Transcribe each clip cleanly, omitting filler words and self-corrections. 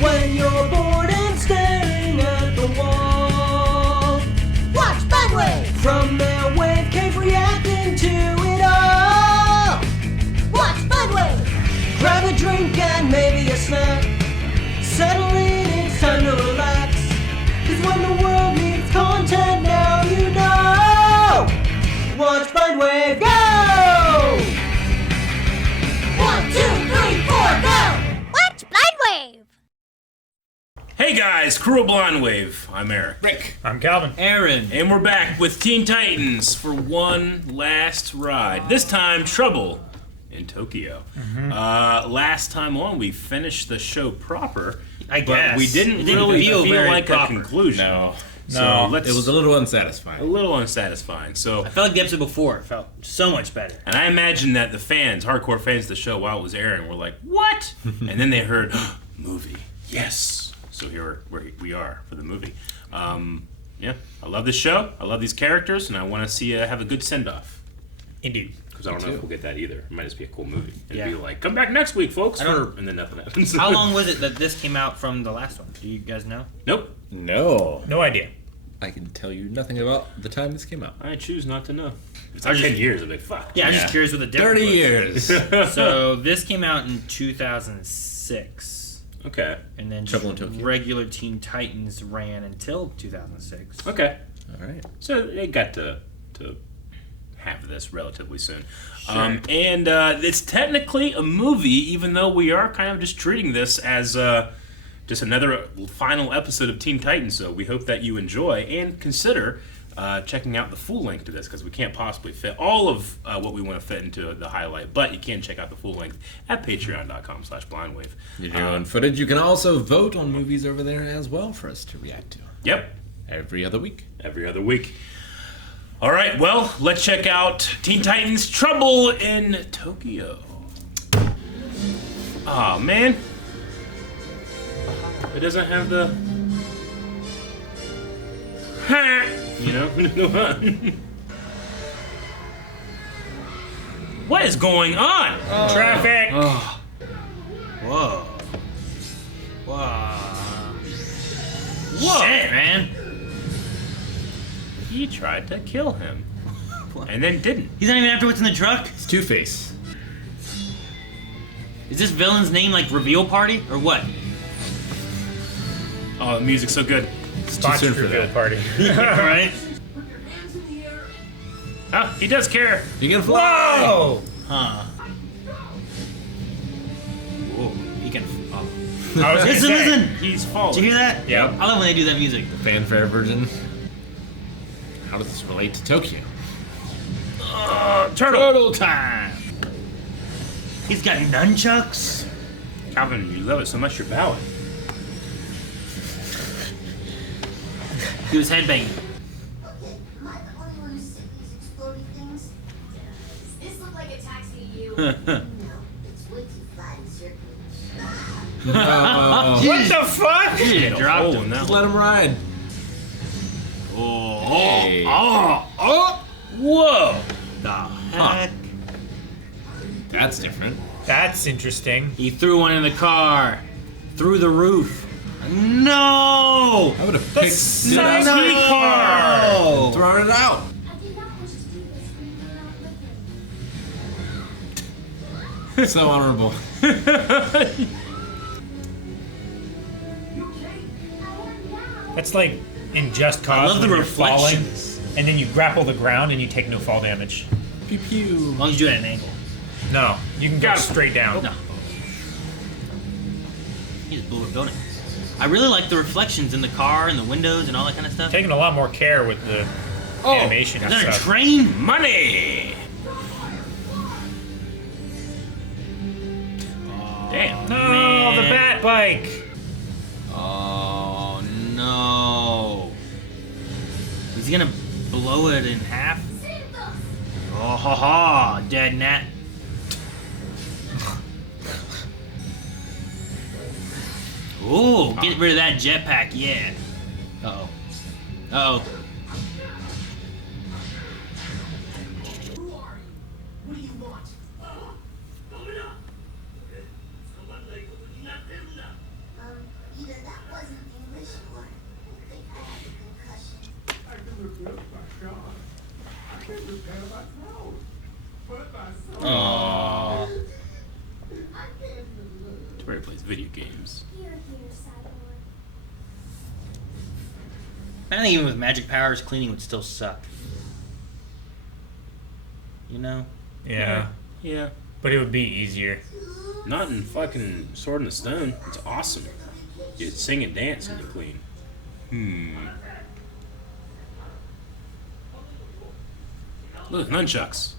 When you're bored and staring at the wall, watch Bandwave! From their wave cave reacting to it all. Watch Bandwave! Grab a drink and maybe a snack. Settle in, it's time to relax. Cause when the world needs content, now you know. Watch Bandwave, go! 1, 2, 3, 4, go! Watch Blindwave! Hey guys, crew of Blindwave. I'm Eric. Rick. I'm Calvin. Aaron. And we're back with Teen Titans for one last ride. This time, Trouble in Tokyo. Last time on, we finished the show proper. I guess. But we didn't It didn't really feel feel very like proper. a conclusion. No. So No. let's, It was a a little unsatisfying. little unsatisfying. So, I felt like the episode before felt so much better. and I imagine that the fans, hardcore fans of the show, while it was airing, were like, "What?" And then they heard, "Movie, yes." So here we are for the movie. Yeah, I love this show. I love these characters, and I want to see have a good send off. Indeed. Because I don't know if we'll get that either. It might just be a cool movie. It'd Yeah. be like, "Come back next week, folks," I don't- and then nothing happens. How long was it that this came out from the last one? Do you guys know? Nope. No. No idea. I can tell you nothing about the time this came out. I choose not to know. It's I like just- 10 years. I'm like, fuck. Yeah, I'm just Yeah. curious what the difference 30 was. years. So this came out in 2006. Okay. And then Trouble in Tokyo. regular Teen Titans ran until 2006. Okay. All right. So they got to have this relatively soon. Sure. And it's technically a movie, even though we are kind of just treating this as just another final episode of Teen Titans. So we hope that you enjoy and consider checking out the full length to this, because we can't possibly fit all of what we want to fit into the highlight, but you can check out the full length at patreon.com/blindwave. Did your own footage. You can also vote on movies over there as well for us to react to Yep. every other week. Every other week. All right, well, let's check out Teen Titans Trouble in Tokyo. Oh, man. It doesn't have the... You know? What is going on? Traffic! Oh. Whoa. Whoa. Whoa. Shit, man. He tried to kill him. And then didn't. He's not even after what's in the truck? It's Two-Face. Is this villain's name like Reveal Party or what? Oh, the music's so good. Sponsored soon for reveal that. party. Right? Oh, he does care. You can fly. Whoa! Huh. Whoa. He can. Oh. I was gonna Listen, say. listen! He's falling. Did you hear that? Yep. I love when they do that music. Fanfare version. How does this relate to Tokyo? Turtle. time! He's got nunchucks? Calvin, you love it so much you're bowing. He was headbanging. Am I the only one who's sick of these exploding things? Does this look like a taxi to you? No, it's way too flat and circular. Oh, What the fuck? Yeah, dropped hole him. in that just one. let him ride. Oh, Hey. whoa! The heck? That's different. That's interesting. He threw one in the car. Through the roof. No! I would have picked it size up key car. and thrown it out. I did not wish to do this when you were not with him. So honorable. I am now. That's like in Just Cause. I love the when you're falling, reflections. and then you grapple the ground and you take no fall damage. Pew pew. As long as you do it at an angle. No, you can go straight down. No. He just blew a building. I really like the reflections in the car and the windows and all that kind of stuff. Taking a lot more care with the animation Is and that a stuff. train? Money! Damn. No, Man. the bat bike. Oh no. Is he gonna blow it in half? Oh ha ha, dead Nat. Ooh, get rid of that jetpack, yeah. Uh-oh. Uh-oh. What do you want? video games. Here, Cyborg. I think even with magic powers, cleaning would still suck. You know? Yeah. Yeah. But it would be easier. Not in fucking Sword in the Stone. It's awesome. You sing and dance and you clean. Look, nunchucks.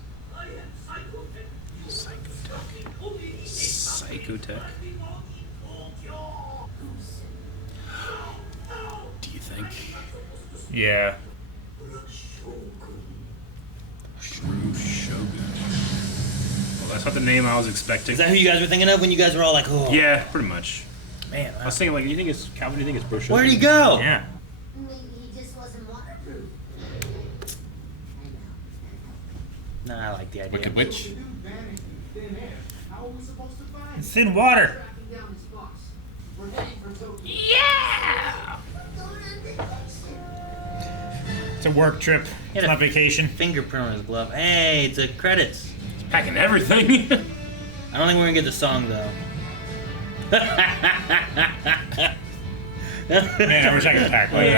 Psychotech. Do you think? Yeah. True Shogun. Well, that's not the name I was expecting. Is that who you guys were thinking of when you guys were all like, oh, Yeah, pretty much. man. I was thinking, like, you think it's Calvin? You think it's Bro Shogun? Where'd he go? Yeah. Maybe he just wasn't waterproof. Nah, I like the idea. Wicked Witch. It's in water. It's a work trip. It's not vacation. Fingerprint on his glove. Hey, it's a credits. He's packing everything. I don't think we're gonna get the song though. Man, I wish I could pack like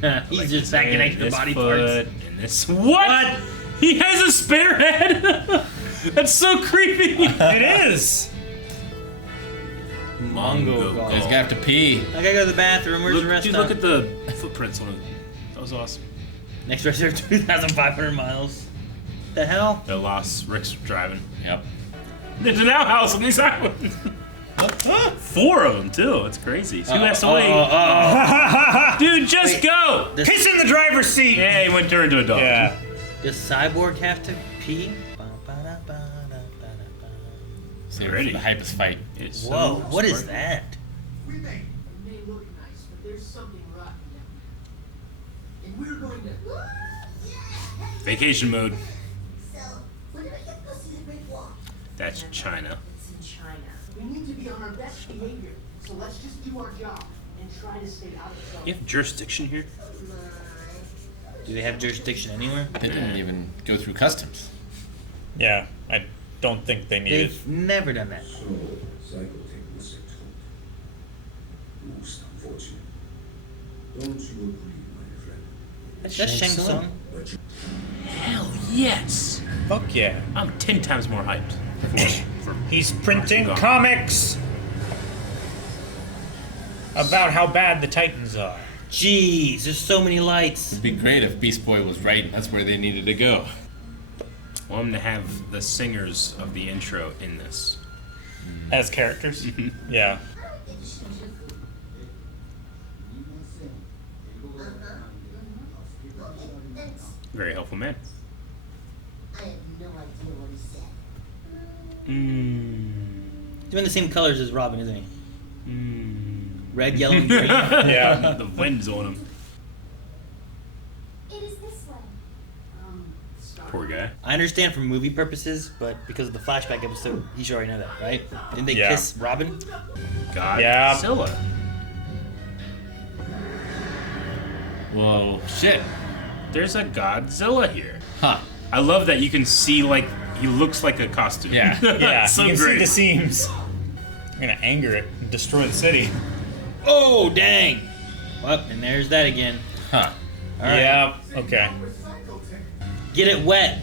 that. He's just packing extra This body foot parts. and this. What? He has a spare head. That's so creepy. It is. Mongo You guys have to pee. I gotta go to the bathroom. Where's the Look, rest dude, of look at the footprints on it. That was awesome. Next rest are 2,500 miles. The hell? The lost. Rick's driving. Yep. There's an outhouse on these islands. 4 of them too. It's crazy. So who has to wait? Dude, just Wait. go. Does, Piss in the driver's seat. Yeah, he went turned into a dog. Yeah. does Cyborg have to pee? Save it Ready. for the hypest fight. It's so Whoa, what is smart. that? We may. It may look nice, but there's something rotten down there. And we're going to. Vacation mode. So, when do we get to go see the Great Wall? That's China. It's in China. We need to be on our best behavior. So let's just do our job and try to stay out of trouble. You have jurisdiction here? Do they have jurisdiction anywhere? They didn't even go through customs. Yeah. I don't think they need it. They've never done that. Psychotech most unfortunate. Don't you agree, my friend? That's Shang Tsung. Hell yes. Fuck yeah. I'm 10 times more hyped. For He's printing Gone. comics about how bad the Titans are. Jeez, there's so many lights. It'd be great if Beast Boy was right and that's where they needed to go. I want him to have the singers of the intro in this. As characters. Yeah. Thanks. Very helpful man. I have no idea what he said. Doing the same colors as Robin, isn't he? Red, yellow, and green. Yeah. The wind's on him. It is this way. Poor guy. I understand for movie purposes, but because of the flashback episode, he should already know that, right? Didn't they Yeah. kiss Robin? Godzilla. Whoa, shit. There's a Godzilla here. Huh. I love that you can see, like, he looks like a costume. Yeah. Yeah. so you can great. see the seams. I'm gonna anger it and destroy the city. Oh, dang! Well, and there's that again. Huh. All right. Yeah. Okay. Get it wet.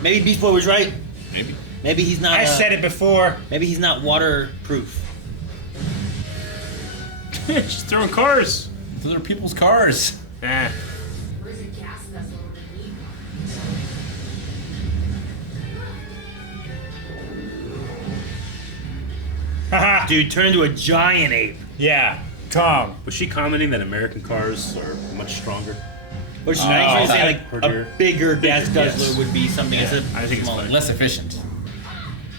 Maybe Beast Boy was right. Maybe. Maybe he's not. I said it before. Maybe he's not waterproof. Just throwing cars. Those are people's cars. Eh. Where's the gas vessel over the knee? Haha. Dude, turn into a giant ape. Yeah. Tom. Was she commenting that American cars are much stronger? Or should Oh, I actually say that- like a bigger gas guzzler would be something instead of I think it's smaller. fine. Less efficient.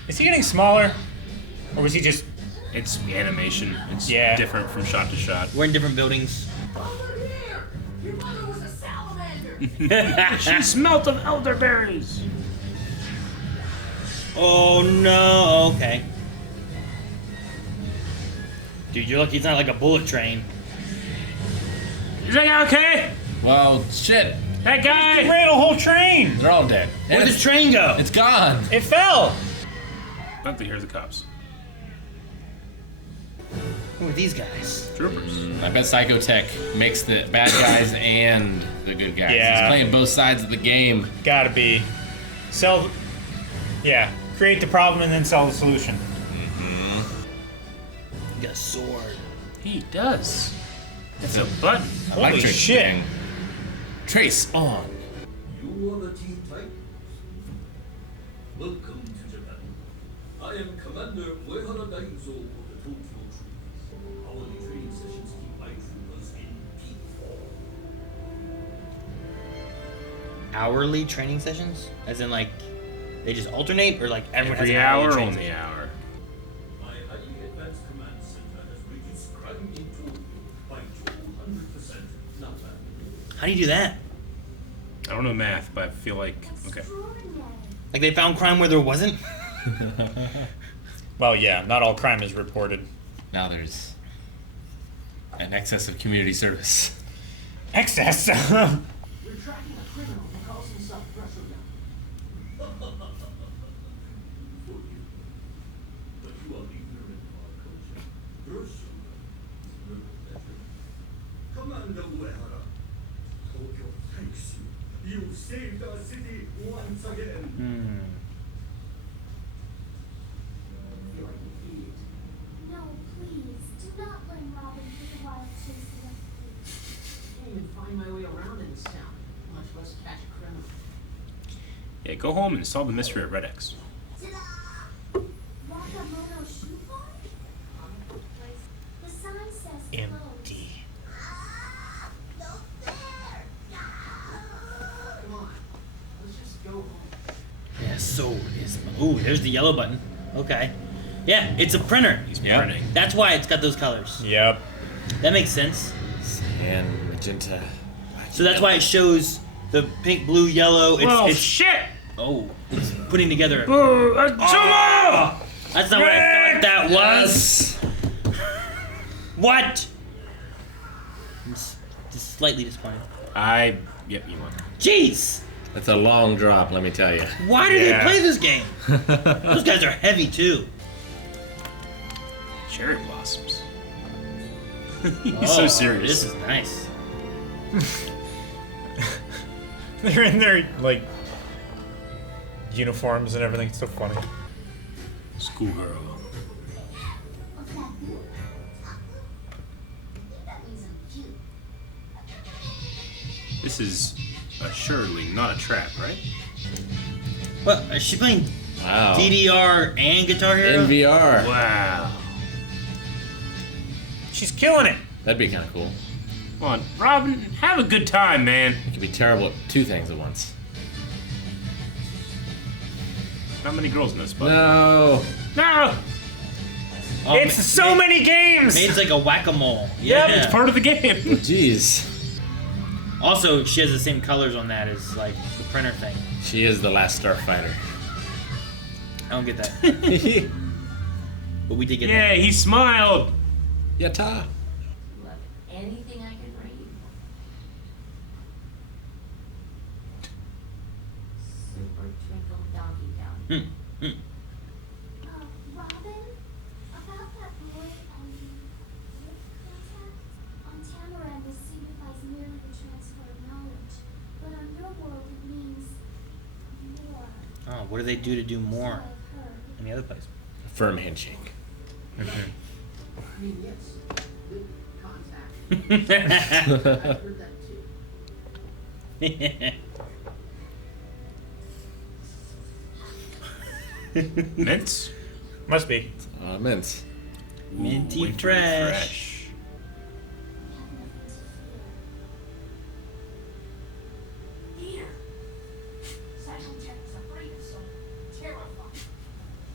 Is he getting smaller? Or was he just. It's animation. It's Yeah. different from shot to shot. We're in different buildings. Over here! Your mother was a salamander! She smelt of elderberries. Oh no, okay. Dude, you're lucky it's not like a bullet train. Is that guy okay? Well, shit. That guy. Ran a whole train! They're all dead. And Where'd the it's, train go? it's gone. It fell! I don't think here's the cops. Who are these guys? Troopers. I bet Psychotech makes the bad guys and the good guys. Yeah. He's playing both sides of the game. Gotta be. Sell. Yeah. Create the problem and then sell the solution. You got a sword. He does. It's a button. Holy Electric shit. thing. Trace on. You are the Teen Titans. Welcome to Japan. I am Commander Uehara Daizo of the Tokyo Troops. Hourly training sessions keep my troopers in peak form. Hourly training sessions? As in, like, they just alternate, or like everyone has Every an hourly hour training on the session? hour. My highly advanced command center has reduced crime in Tokyo by 200%. Not bad. How do you do that? I don't know math, but I feel like okay. Like they found crime where there wasn't? Well, yeah. Not all crime is reported. Now there's an excess of community service. Excess. We're tracking a criminal who calls himself Russia. For you. But you are ignorant of our culture. Russia is no better. Commander Uehara, Tokyo thanks you. You saved our city once again. I feel like an idiot. No, please, do not blame Robin for the wild chase he left me. Can't even find my way around in this town, much less catch a criminal. Yeah, go home and solve the mystery of Red X. Ta-da! Wakamono Shoe Farm? The sign says closed. Empty. Ah, no fair! No! Come on, let's just go home. Yeah, so is. Ooh, there's the yellow button. Okay. Yeah, it's a printer. He's Yep. printing. That's why it's got those colors. Yep. That makes sense. And magenta. So that's why it shows the pink, blue, yellow. Well, It's shit! oh, it's putting together. Sumo! That's not what I thought that was. What? I'm just slightly disappointed. Yep, you won. Jeez! That's a long drop, let me tell you. Why do Yeah. they play this game? Those guys are heavy too. Cherry blossoms. He's Oh, so serious. This is nice. They're in their like uniforms and everything. It's so funny. Schoolgirl. What's that? I think that means I'm cute. This is assuredly not a trap, right? What? Is she playing Wow. DDR and Guitar Hero? In VR. Wow. She's killing it. That'd be kind of cool. Come on, Robin, have a good time, man. You could be terrible at two things at once. Not many girls in this, but No. no, Oh, It's so many games. Made like a whack-a-mole. yeah, it's part of the game. Jeez. Also, she has the same colors on that as like the printer thing. She is the last Starfighter. I don't get that, but we did get Yeah, he smiled. Yatta. Look, anything I can read. Super Twinkle Doggy Down. that. Robin? About that boy with contact? On Tamaran, this signifies merely the transfer of knowledge. But on your world, it means more. Oh, what do they do to do more I've heard. in the other place? Firm handshake. I mean, yes, good contact. I've heard that too. Mints. Must be. Mints. Minty Winter fresh. We have nothing to fear. Fear? Psychotech is afraid of so terrifying.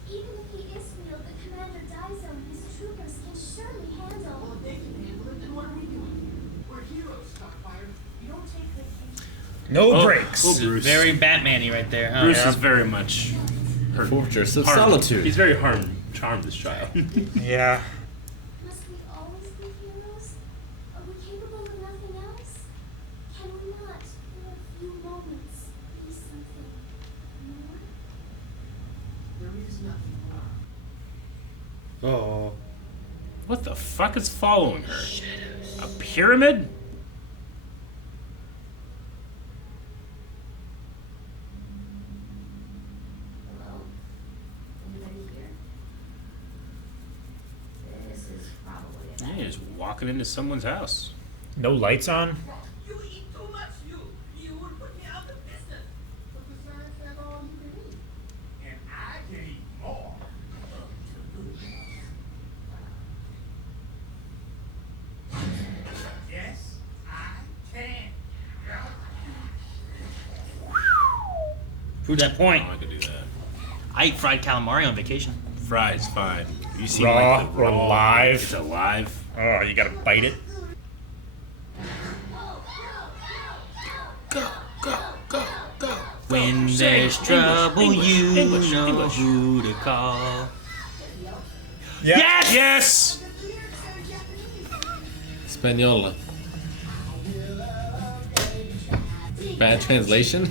Even if he is real, the Commander Daizo and his troopers can surely handle. Well, if they can handle it, then what are we doing? We're heroes, Stockfire. You don't take vacation. No Oh, breaks. oh, Bruce. Very Batman-y right there, huh? Bruce Yeah. is very much hurt. Fortress of harmed. Solitude. He's very charmed this child. Yeah. Must we always be heroes? Are we capable of nothing else? Can we not, for a few moments, be something more? There is nothing more. Oh. What the fuck is following her? A pyramid? Hello? Anybody here? This is probably a Yeah, just walking into someone's house. No lights on. You eat too much, you will put me out of business. But besides that, all you can eat. And I can eat more. Yes, I can. Prove that point. Oh, I could do that. I ate fried calamari on vacation. Fried's fine. You see Raw like the or raw. live? It's alive. Oh, you gotta bite it. Go, go, go, go. When Say there's English, trouble, English, you English, know English. who to call. Yeah. Yes! Yes! Spagnola. Bad translation?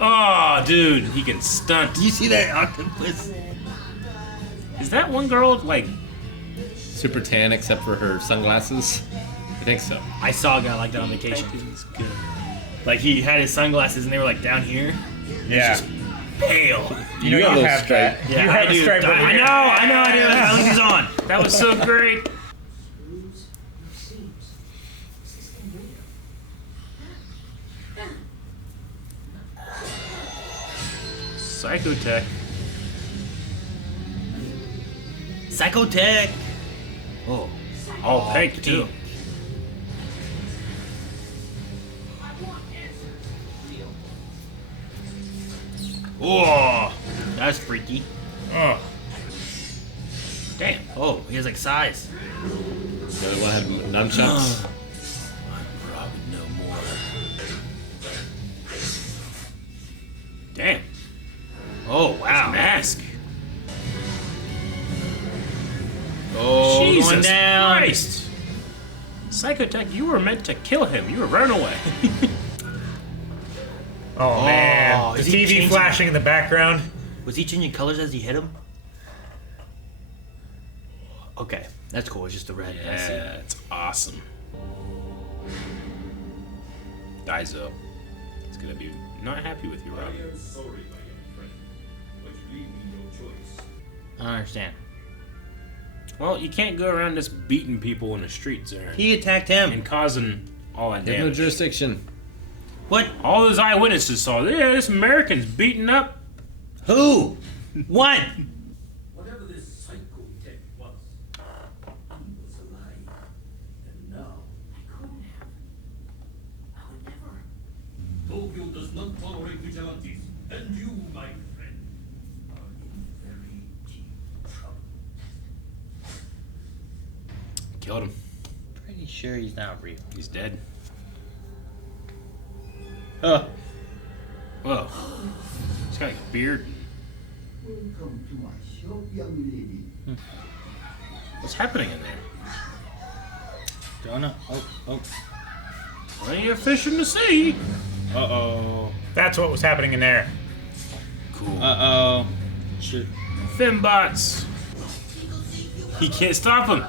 Oh, dude, he can stunt. You see that octopus? Is that one girl like? Super tan except for her sunglasses? I think so. I saw a guy like that on vacation. He's good. Like he had his sunglasses and they were like down here. Yeah. Pale. You know got you those have that. straight. You have a stripe over I here. know, I do. At least he's on. That was so great. Psychotech. Psychotech. Oh. All pink too. Oh, that's freaky. Oh. Damn. Oh, he has like size. So we'll have nunchucks. Robin no more. Damn. Oh wow. Mask. Oh, Jesus going down. Christ. Psychotech, you were meant to kill him. You were running away. Oh man. The is he TV changing- flashing in the background. Was he changing colors as he hit him? Okay, that's cool. It's just the red. I see. Yeah, it's awesome. Daizo. He's gonna be not happy with you, I Robin. am sorry, my young friend, but you leave me no choice. I don't understand. Well, you can't go around just beating people in the streets, Aaron. He attacked him. And causing all that They have no damage. jurisdiction. What? All those eyewitnesses saw, yeah, this American's beating up. Who? What? Whatever this psychotech was, he was alive. And now, I couldn't have. I would never. Tokyo does not tolerate vigilantes. And you, my friend, are in very deep trouble. Killed him. Pretty sure he's not real. He's dead. Oh. Whoa. He's got like a beard. Welcome to my shop, young lady. What's happening in there? Don't know. Oh. Plenty of fish in the sea. Uh-oh. That's what was happening in there. Cool. Uh-oh. Shit. Fembots. He can't stop him.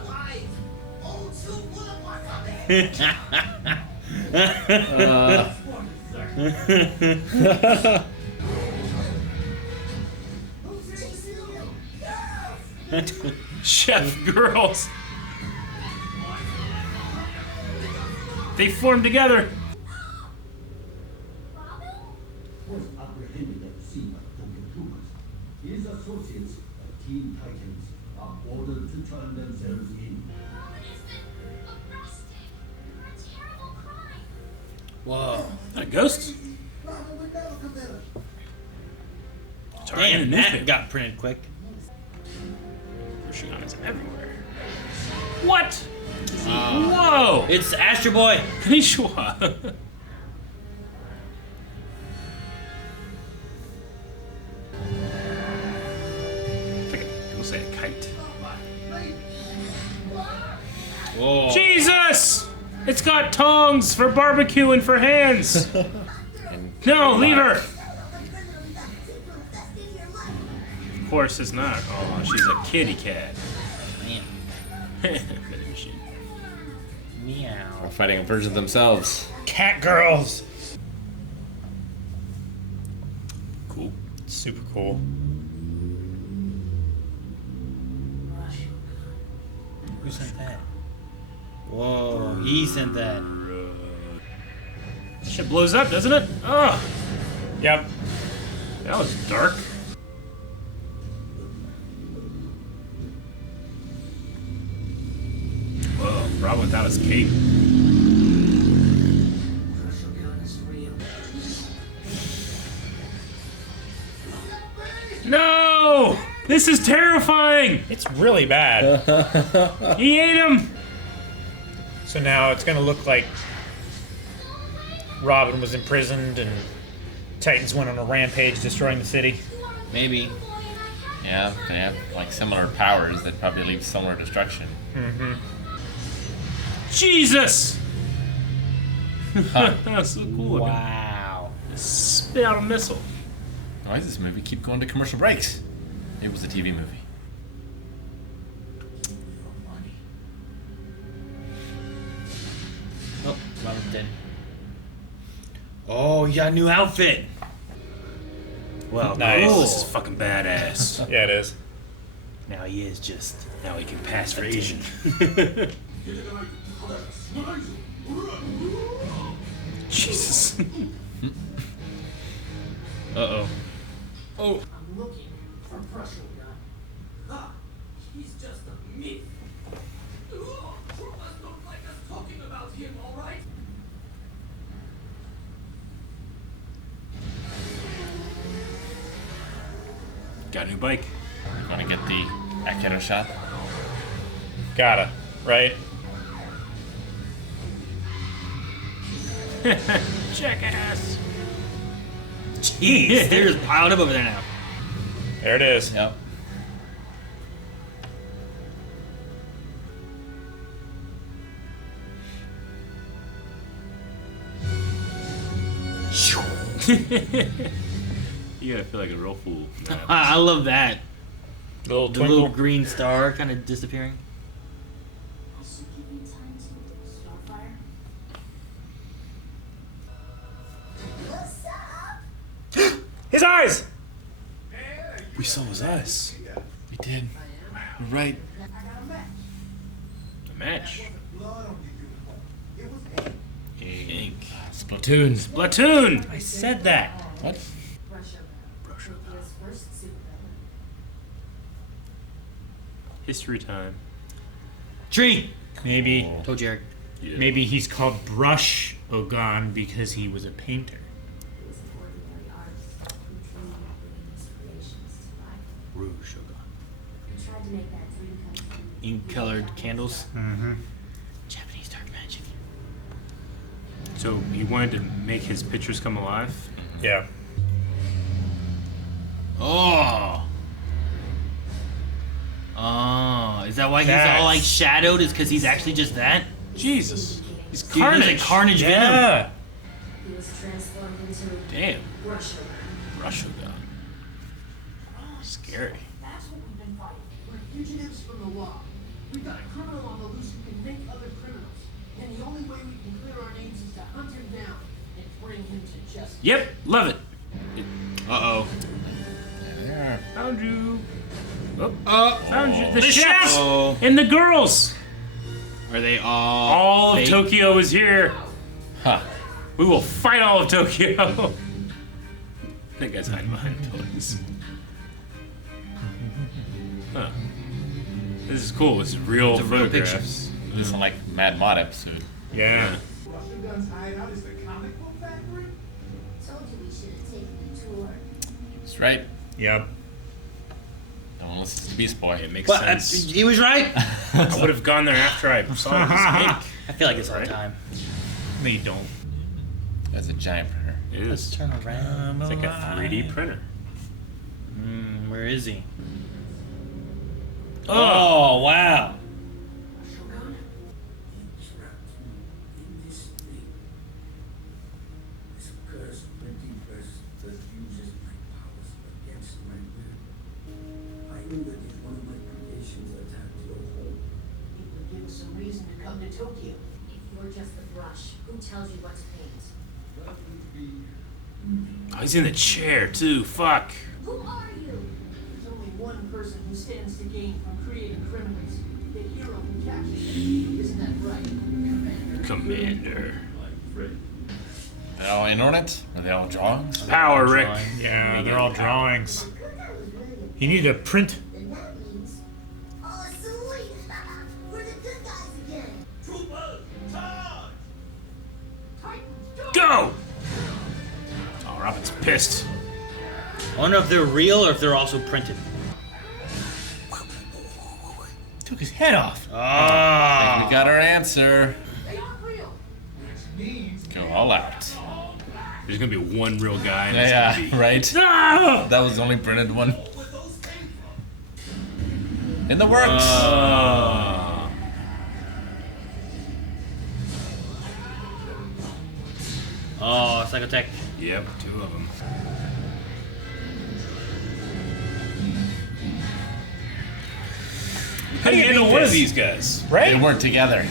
Chef girls. They formed together. Was apprehended at the scene by Tokyo troopers. His associates, the Teen Titans, are ordered to turn themselves in. Robin has been arrested for a terrible crime. Whoa. A ghost? Sorry, Damn, that got printed quick. Shina's everywhere. What? Whoa! It's Astro Boy. Konnichiwa. It's like a, we'll say a kite. Whoa. Jesus! It's got tongs for barbecue and for hands. No, leave her. course it's not. Oh, she's a kitty cat. Man. Vending machine. Meow. Or fighting a version of themselves. Cat girls. Cool. Super cool. Who sent that? Whoa, he sent that. Shit blows up, doesn't it? Oh, Yep. that was dark. Whoa, Rob without his cape. No! This is terrifying! It's really bad. He ate him! So now it's gonna look like Robin was imprisoned and Titans went on a rampage destroying the city. Maybe. Yeah, they have like similar powers that probably leave similar destruction. Jesus! That's so cool looking. Wow. Spit out a missile. Why does this movie keep going to commercial breaks? It was a TV movie. Oh, Robin's dead. Oh, he got a new outfit. Well, Nice. cool. This is fucking badass. Yeah, it is. Now he is just. Now he can pass for Asian. Jesus. Uh-oh. I'm looking for pressure gun. Ah, he's just a myth. Let's not like us talking about him, all right? Got a new bike. You want to get the Akira shot? Gotta, right? Jackass. Jeez, they're just piled up over there now. There it is. Yep. You gotta feel like a real fool. I love that. The little The twinkle. little green star kind of disappearing. I should give you time to start fire. What's up? His eyes! We saw his eyes. We did. You're right. A match. Ink. Splatoon. Platoon! I said that. What? History time. Tree! Maybe Told you, Eric. Yeah. maybe he's called Brush Ogon because he was a painter. He was an ordinary artist who dreamed of bringing his creations to life. Rouge Shogun. He tried to make that dream come true. Ink-colored candles. Mm-hmm. Japanese dark magic. So he wanted to make his pictures come alive? Yeah. Oh! Oh, is that why he's That's- all like shadowed? Is because he's actually just that? Jesus. He's Dude, he's like Carnage Venom. Yeah. He was transformed into Damn. Russia. Russia gun. Scary. That's what we've been fighting. We're fugitives from the law. We've got a criminal on the loose who can make other criminals. And the only way we can clear our names is to hunt him down and bring him to justice. Yep, love it. Uh-oh. There. Found you. Oh, found you. The, The chefs chefs! Oh. and the girls. Are they all All of fake? Tokyo is here. Huh. We will fight all of Tokyo. That guy's hiding behind pillars. Huh. This is cool. This is real It's a real photographs. This is like Mad Mod episode. Yeah. Russian Gun's hideout is the comic book factory? Told you we should have taken a tour. That's right. Yep. Don't listen to Beast Boy. It makes But sense. he was right. I would have gone there after I saw this ink. I feel like it's all the Right? time. No, you don't. That's a giant printer. It Let's is. turn around. It's like a 3D printer. Where is he? Oh, wow. Shogun, trapped in this thing. This cursed printing press that uses my powers against my will. to Tokyo? If you're just the brush, who tells you what to paint? That would be. Oh, he's in the chair too. Fuck. Who are you? There's only one person who stands to gain from creating criminals. The hero who captures them. Isn't that right, Commander? Commander. My friend. They're all in on it? Are they all drawings? Power, Rick. Yeah, they're all drawings. You need to print. Then that means. Oh, sweet! We're the good guys again. Troopers, charge! Go! Oh, Robin's pissed. I wonder if they're real or if they're also printed. Took his head off. We got our answer. They aren't real. Which means Go all out. There's gonna be one real guy. And Yeah, it's gonna be... right? Ah! That was the only printed one. where those came from. In the works. Oh, Psychotech. Yep, 2 of them. How do you handle one of these guys? They Right? weren't together.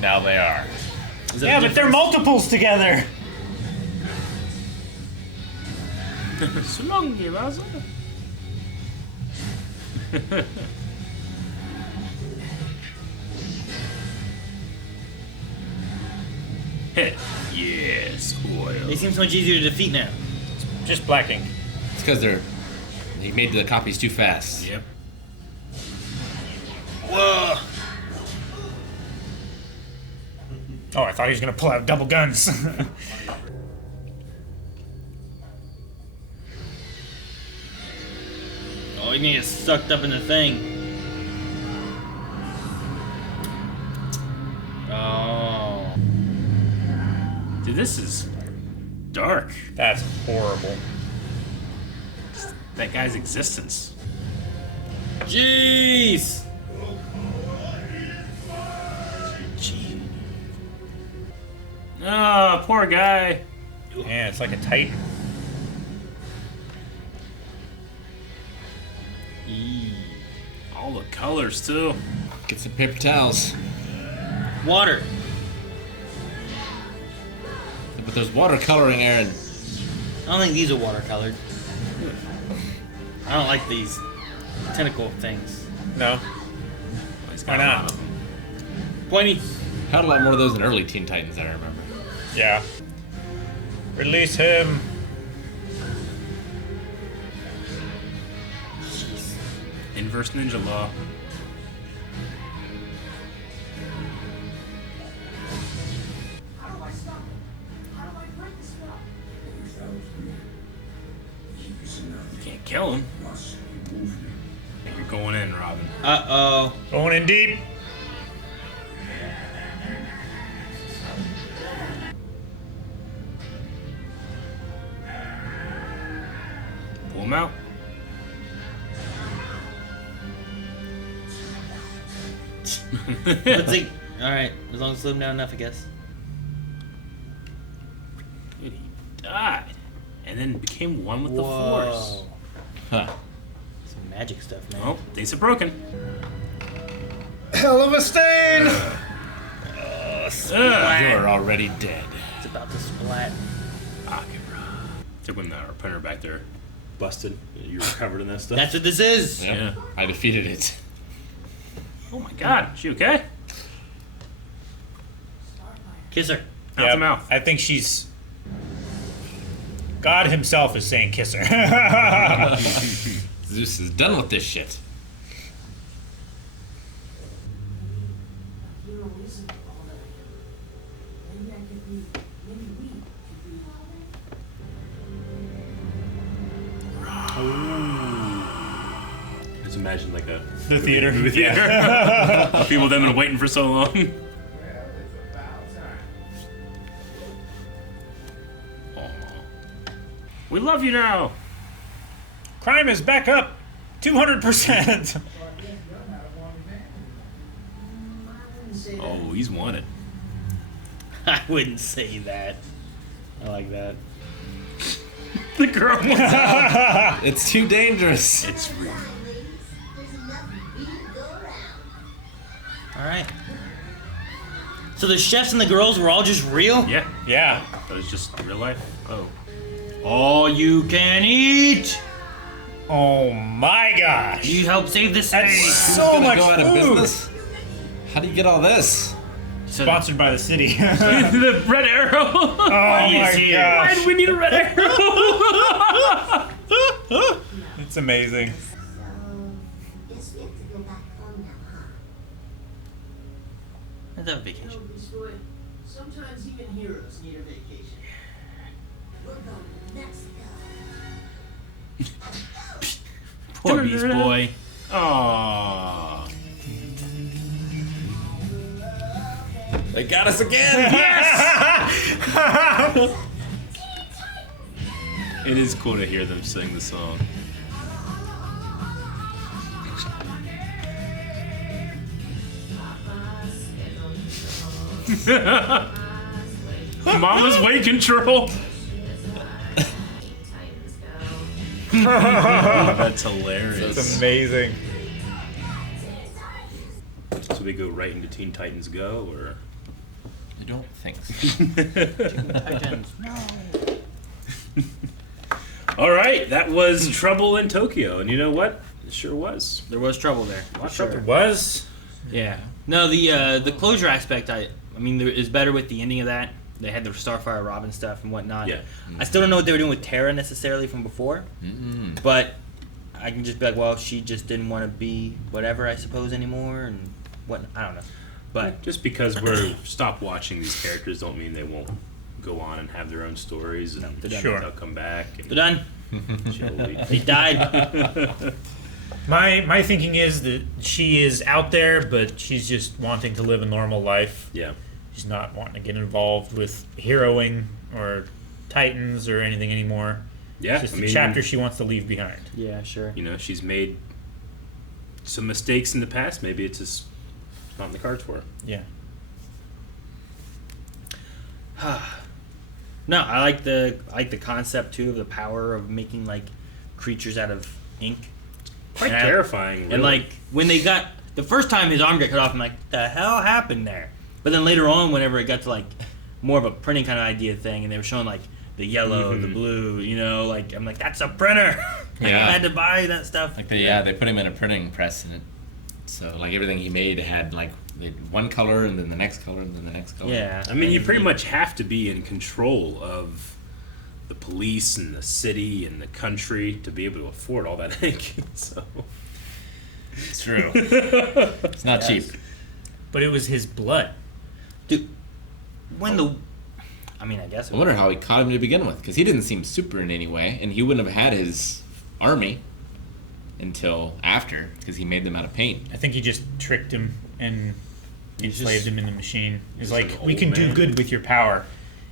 Now they are. Is that Yeah, a but they're difference? multiples together. So long, Givazo. Yes, oil. They seem so much easier to defeat now. Just black ink. It's because they made the copies too fast. Yep. Whoa! Oh, I thought he was gonna pull out double guns. Oh, you can get sucked up in the thing. Oh. Dude, this is dark. That's horrible. That guy's existence. Jeez! Ah, poor guy. Yeah, it's like a titan. All the colors too. Get some paper towels. Water. But there's watercoloring, Aaron. I don't think these are watercolored. I don't like these tentacle things. No. He's Why got a not? lot of them. Pointy. Had a lot more of those in early Teen Titans, I remember. Yeah. Release him. Inverse ninja law. How do I stop him? How do I break the spell? Without me, he is nothing. Can't kill him. Must remove him. You're going in, Robin. Uh-oh. Going in deep. Pull him out. Let's see. Alright, as long as it's slowed down enough, I guess. Dude, he died. And then became one with the Whoa. force. Huh. Some magic stuff, man. Oh, things are broken. Hell of a stain. You're already dead. It's about to splat. Took when our printer back there busted. You were covered in that stuff. That's what this is! Yep. Yeah. I defeated it. Oh my god, she okay? Kiss her. Out the mouth. I think she's. God himself is saying kiss her. Zeus is done with this shit. Hero isn't all that. Maybe I could be. Maybe we could be. Just imagine like a The theater. movie theater. People them been waiting for so long. Well, it's about time. Aw. We love you now. Crime is back up 200%. So I guess you're not a wanted man. I wouldn't say that. Oh, he's wanted. I wouldn't say that. I like that. The girl wants out. It's too dangerous. It's real. Ladies, there's enough beer to go around. Alright. So the chefs and the girls were all just real? Yeah, Yeah. that was just real life. Oh. All you can eat! Oh my gosh. You help save the That's city! so Gonna much go out of food. business? How do you get all this? So Sponsored by the city. The red arrow. Oh my Why gosh. do we need a red arrow? It's amazing. So, guess we have to go back home now, huh? Let's have a vacation. Beast Boy, sometimes even heroes need a vacation. We're going to Mexico. Poor Beast Boy. Aww. They got us again! It is cool to hear them sing the song. Mama's weight control. That's hilarious. It's amazing. So we go right into Teen Titans Go, or? You don't think so. Titans. All right, that was Trouble in Tokyo, and you know what? It sure was. There was trouble there. It was. Yeah. No, the closure aspect, I mean, there is better with the ending of that. They had the Starfire Robin stuff and whatnot. Yeah. I still don't know what they were doing with Tara necessarily from before, but I can just be like, well, she just didn't want to be whatever, I suppose, anymore, and what, I don't know. But Just because we're stop watching these characters don't mean they won't go on and have their own stories, and they're done. Sure. they'll come back. they're done. And They died. My thinking is that she is out there, but she's just wanting to live a normal life. yeah. She's not wanting to get involved with heroing or Titans or anything anymore. Yeah, It's just a chapter she wants to leave behind. Yeah, sure. You know, she's made some mistakes in the past. Maybe it's just not in the cards for her. Yeah. No, I like the concept too of the power of making like creatures out of ink. Quite And I- terrifying. And really. like when they got the first time his arm got cut off, I'm like, the hell happened there? But then later on, whenever it got to like more of a printing kind of idea thing, and they were showing like the yellow, the blue, you know, like I'm like, that's a printer. Like, Yeah. I had to buy that stuff. Like they put him in a printing press, and so like everything he made had like one color, and then the next color, and then the next color. Yeah. I mean, you pretty much have to be in control of the police and the city and the country to be able to afford all that ink. So It's true. It's not cheap. But it was his blood. Dude, I guess. I wonder how he caught him to begin with, because he didn't seem super in any way, and he wouldn't have had his army until after, because he made them out of paint. I think he just tricked him and enslaved him in the machine. He's just like, an we old can do man." good with your power.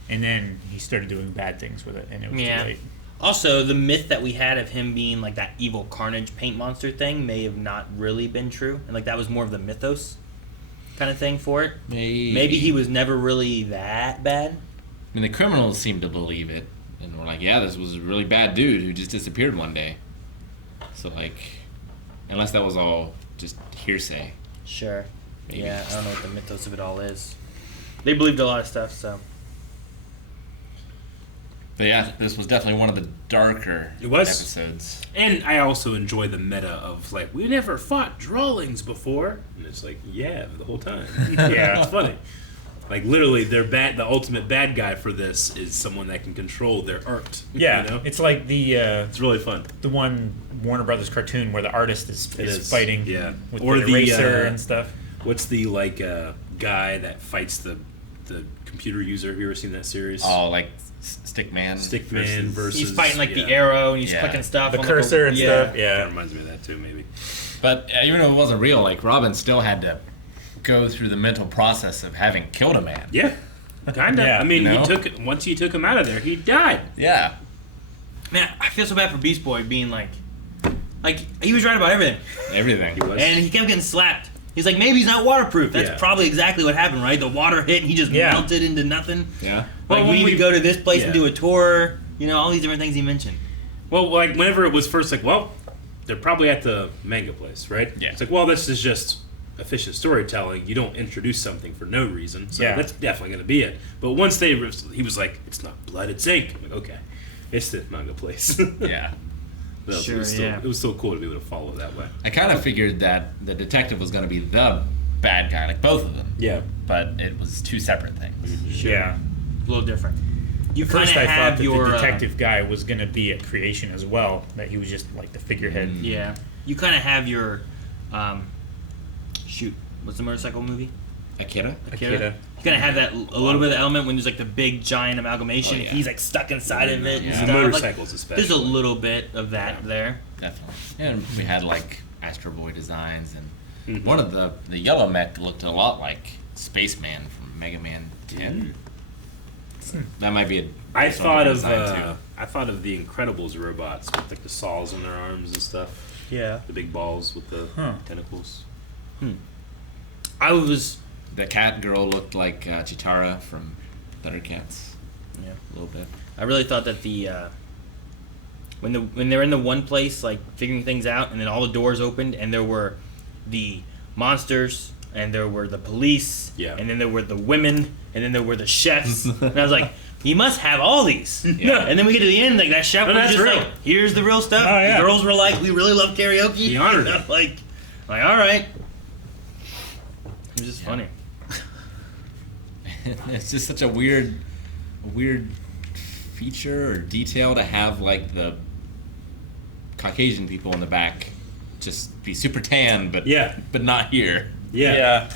And then he started doing bad things with it, and it was Yeah. too late. Also, the myth that we had of him being like that evil Carnage paint monster thing may have not really been true, and like that was more of the mythos kind of thing for it. Maybe he was never really that bad. I mean, the criminals seemed to believe it, and were like, yeah, this was a really bad dude who just disappeared one day. So, like, unless that was all just hearsay. Sure. Maybe. Yeah, I don't know what the mythos of it all is. They believed a lot of stuff, so. But yeah, this was definitely one of the darker It was. episodes. And I also enjoy the meta of like, we never fought drawlings before, and it's like, yeah, the whole time. Yeah, it's funny. Like literally, the ultimate bad guy for this is someone that can control their art. Yeah, you know? it's like It's really fun. the one Warner Brothers cartoon where the artist is fighting yeah. with Or the the, eraser uh, and stuff. What's the like guy that fights the computer user? Have you ever seen that series? Oh, like Stickman. Stickman versus. He's fighting like the yeah. arrow and he's Yeah. clicking stuff. The on cursor and stuff. That Yeah. reminds me of that too, maybe. But even though it wasn't real, like, Robin still had to go through the mental process of having killed a man. Yeah, kinda. Yeah, I mean, you know? once you took him out of there, he died. Yeah. Man, I feel so bad for Beast Boy being like he was right about everything, Everything. He was. and he kept getting slapped. He's like, maybe he's not waterproof. That's Yeah. probably exactly what happened, right? The water hit and he just Yeah. melted into nothing. Yeah. Well, Like, when we need we- to go to this place and yeah. do a tour. You know, all these different things he mentioned. Well, like whenever it was first, like, well, they're probably at the manga place, right? Yeah. It's like, well, this is just efficient storytelling, you don't introduce something for no reason. So Yeah. that's definitely going to be it. But once he was like, it's not blood, it's ink. I'm like, okay, it's the manga place. Yeah. It was still cool to be able to follow that way. I kind of figured that the detective was going to be the bad guy, like both of them. Yeah. But it was two separate things. Yeah. A little different. You kind of First, I thought have that your the detective guy was going to be a creation as well. That he was just like the figurehead. yeah. You kind of have your shoot. What's the motorcycle movie? Akira? Akira. You kind of have that a little bit of the element when there's like the big giant amalgamation. Oh, yeah. He's like stuck inside of it. Yeah. And The stuff. motorcycles like, especially. There's a little bit of that there. Definitely. And we had like Astro Boy designs, and one of the yellow mech looked a lot like Spaceman from Mega Man 10. That might be a. I thought of design, I thought of the Incredibles robots with like the saws on their arms and stuff. Yeah. The big balls with the tentacles. I was. The cat girl looked like Chitara from Thundercats. Yeah. A little bit. I really thought that the when they're in the one place like figuring things out, and then all the doors opened, and there were the monsters, and there were the police, and then there were the women, and then there were the chefs, and I was like, he must have all these. Yeah. And then we get to the end, like that chef was that's just real. like, here's the real stuff. Oh, yeah. The girls were like, we really love karaoke. He honored it. like all right. It was just funny. It's just such a weird feature or detail to have like the Caucasian people in the back just be super tan, but not here. Yeah.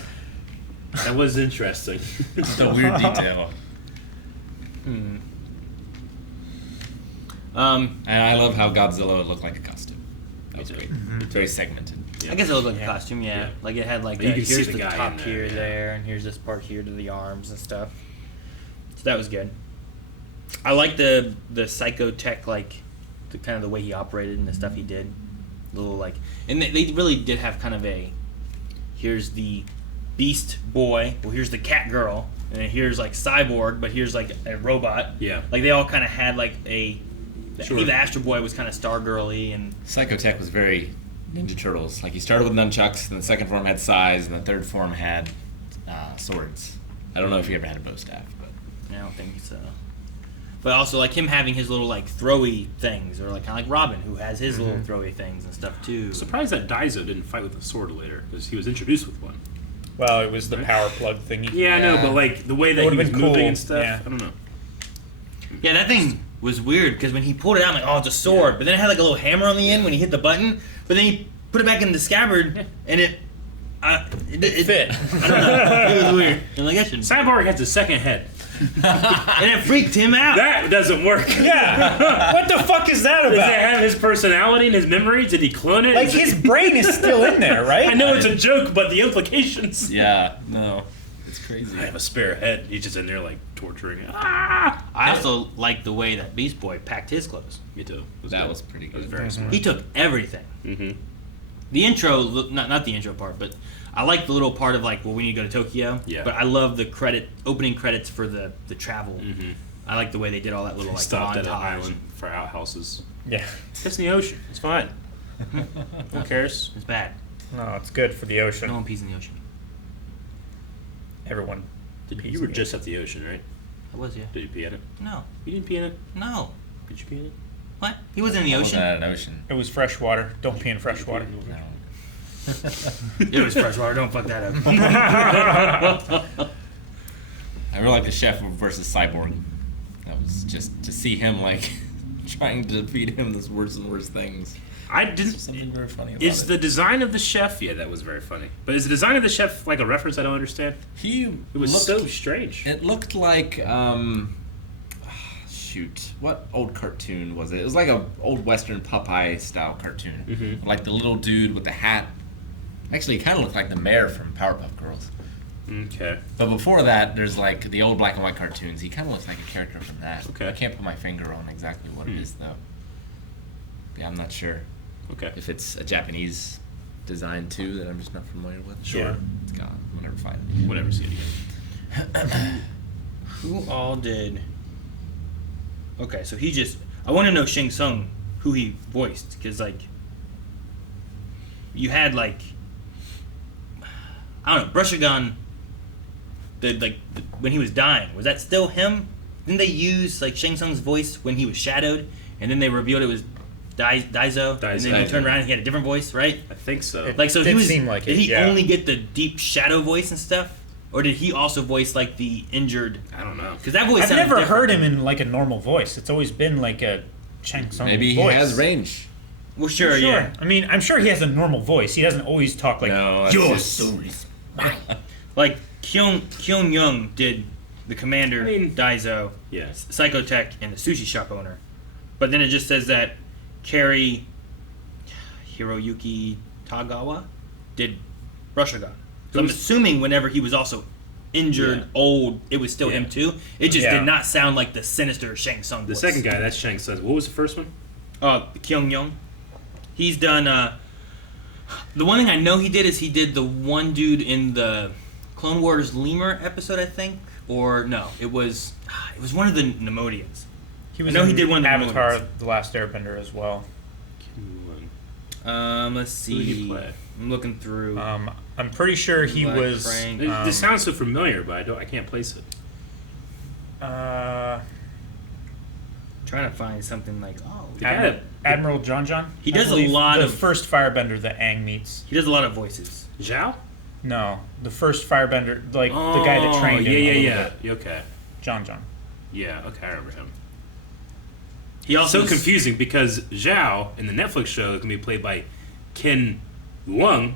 That was interesting. It's a weird detail. And I love how Godzilla looked like a costume. That was great. It's very segmented. I guess it looked like a costume, yeah. Like it had like But you can see here's the the guy top in there, here yeah. there, and here's this part here to the arms and stuff. So that was good. I like the psychotech, like the kind of the way he operated and the stuff he did. Little like, and they really did have kind of a, here's the beast boy, well here's the cat girl, and then here's like cyborg, but here's like a robot. Yeah. Like they all kind of had like a. Sure. The Astro Boy was kind of Stargirly, and Psychotech was very Ninja Turtles. Like, you started with nunchucks, and the second form had sais, and the third form had swords. I don't know if you ever had a bow staff, but I don't think so. But also, like him having his little like throwy things, or like kind of like Robin, who has his little throwy things and stuff too. Surprised that Daiso didn't fight with a sword later, because he was introduced with one. Well, it was the power plug thingy. Yeah, I know, but like the way that Would've he was been moving cool, and stuff, yeah. I don't know. Yeah, that thing was weird because when he pulled it out, I'm like, oh, it's a sword. But then it had like a little hammer on the end when he hit the button. But then he put it back in the scabbard, and it fit. I don't know. It was weird. I'm like, that shouldn't. Cyborg has a second head. And it freaked him out. That doesn't work. Yeah. What the fuck is that Does it about? have his personality and his memories? Did he clone it? Like, Is it- his brain is still in there, right? I know it's a joke, but the implications. yeah, no, it's crazy. I have a spare head. He's just in there like torturing it. Ah! I also like the way that Beast Boy packed his clothes. Me too. That was pretty It was good. very smart. He took everything. Mm-hmm. The intro, not the intro part, but I like the little part of like, well, we need to go to Tokyo. Yeah. But I love the opening credits for the travel. Mm-hmm. I like the way they did all that little like Stopped at montage. an island for outhouses. Yeah. It's in the ocean. It's fine. Who cares? It's bad. No, it's good for the ocean. No one pees in the ocean. Everyone. You were just at the ocean, right? I was, yeah. Did you pee in it? No. You didn't pee in it? No. Did you pee in it? What? He wasn't in the ocean. An ocean. It was fresh water. Don't pee in fresh water. No. It was freshwater. Don't fuck that up. I really like the chef versus Cyborg. That was just to see him like trying to feed him the worse and worse things. I There's didn't. something very funny about Is it. the design of the chef? Yeah, that was very funny. But is the design of the chef like a reference I don't understand? He It was looked, so strange. It looked like shoot, what old cartoon was it? It was like a old Western Popeye style cartoon. Mhm. Like the little dude with the hat. Actually, it kind of looked like the mayor from Powerpuff Girls. Okay. But before that, there's like the old black and white cartoons. He kind of looks like a character from that. Okay. I can't put my finger on exactly what it is though. Yeah, I'm not sure Okay. if it's a Japanese design too that I'm just not familiar with. Sure. It's gone. I'll never find it. Whatever. See it again. Who all did? Okay, so he just. I want to know Shang Tsung, who he voiced, because like. You had like. I don't know, Brushagan, when he was dying, was that still him? Didn't they use like Shang Tsung's voice when he was shadowed, and then they revealed it was Daizo, and then he turned around and he had a different voice, right? I think so. Like so, Did he was. seem like did it, he yeah. only get the deep shadow voice and stuff, or did he also voice like the injured? I don't know. Because that voice. I've sounded never different. heard him in like a normal voice. It's always been like a Shang Tsung Maybe he voice. has range. Well, sure, Sure. yeah. I mean, I'm sure he has a normal voice. He doesn't always talk like, No, it's your just- soul is mine. Like Kyung Young did the commander, I mean- Daizo, Yeah. Psychotech, and the sushi shop owner. But then it just says that Kerry Hiroyuki Tagawa did Brushagan. So I'm Who's- assuming whenever he was also injured, Yeah. old, it was still Yeah. him too. It just Yeah. did not sound like the sinister Shang Tsung The voice. second guy, that's Shang Tsung. What was the first one? Kyung Young. He's done. The one thing I know he did is he did the one dude in the Clone Wars Lemur episode, I think, or no, it was one of the Nemodians. He was I know he in did one of the Avatar: movies. The Last Airbender as well. Let's see. Who did he play? I'm looking through. I'm pretty sure he Black was. Frank. This sounds so familiar, but I can't place it. Trying to find something like The guy that- Admiral John. He I does a believe, lot the of- first Firebender that Aang meets. he does a lot of voices. Zhao? No, the first Firebender, like the guy that trained him. a little Yeah. bit. Okay. John. Yeah, okay, I remember him. He also So confusing because Zhao in the Netflix show can be played by Ken Luong,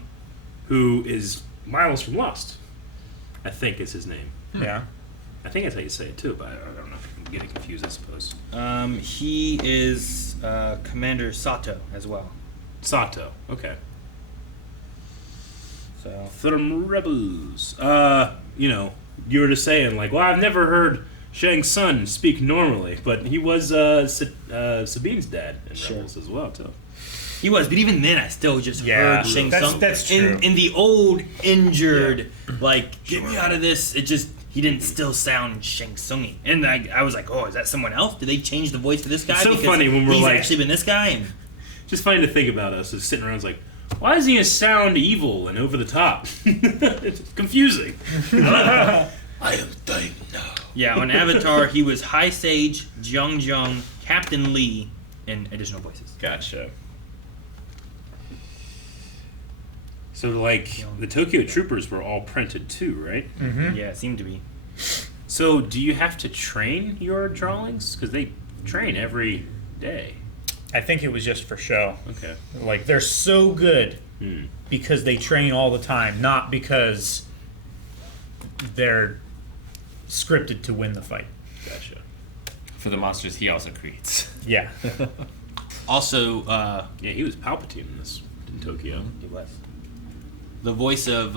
who is Miles from Lost. I think is his name. Yeah. I think that's how you say it too, but I don't know. I'm getting confused, I suppose. He is Commander Sato as well. Sato. Okay. So From Rebels. You were just saying like, well, I've never heard Shang Tsung speak normally, but he was Sabine's dad in Sure. Rebels as well too. he was, but even then, I still just Yeah, heard Shang that's- Tsung. that's true. In the old injured, like get me out of this. It just he didn't still sound Shang Tsung-y. And I was like, oh, is that someone else? Did they change the voice for this guy? It's so Because funny when we're he's like- actually been this guy. And Just funny to think about us as sitting around like, why does he sound evil and over the top? It's confusing. I am dying now. yeah, on Avatar, he was High Sage, Jung, Captain Lee, and additional voices. Gotcha. So like the Tokyo Troopers were all printed too, right? Mm-hmm. Yeah, it seemed to be. So do you have to train your drawings? Because they train every day. I think it was just for show. Okay. Like they're so good Hmm. because they train all the time, not because they're scripted to win the fight. Gotcha. For the monsters he also creates. Yeah. Also, Yeah, he was Palpatine in this in Tokyo. he was. The voice of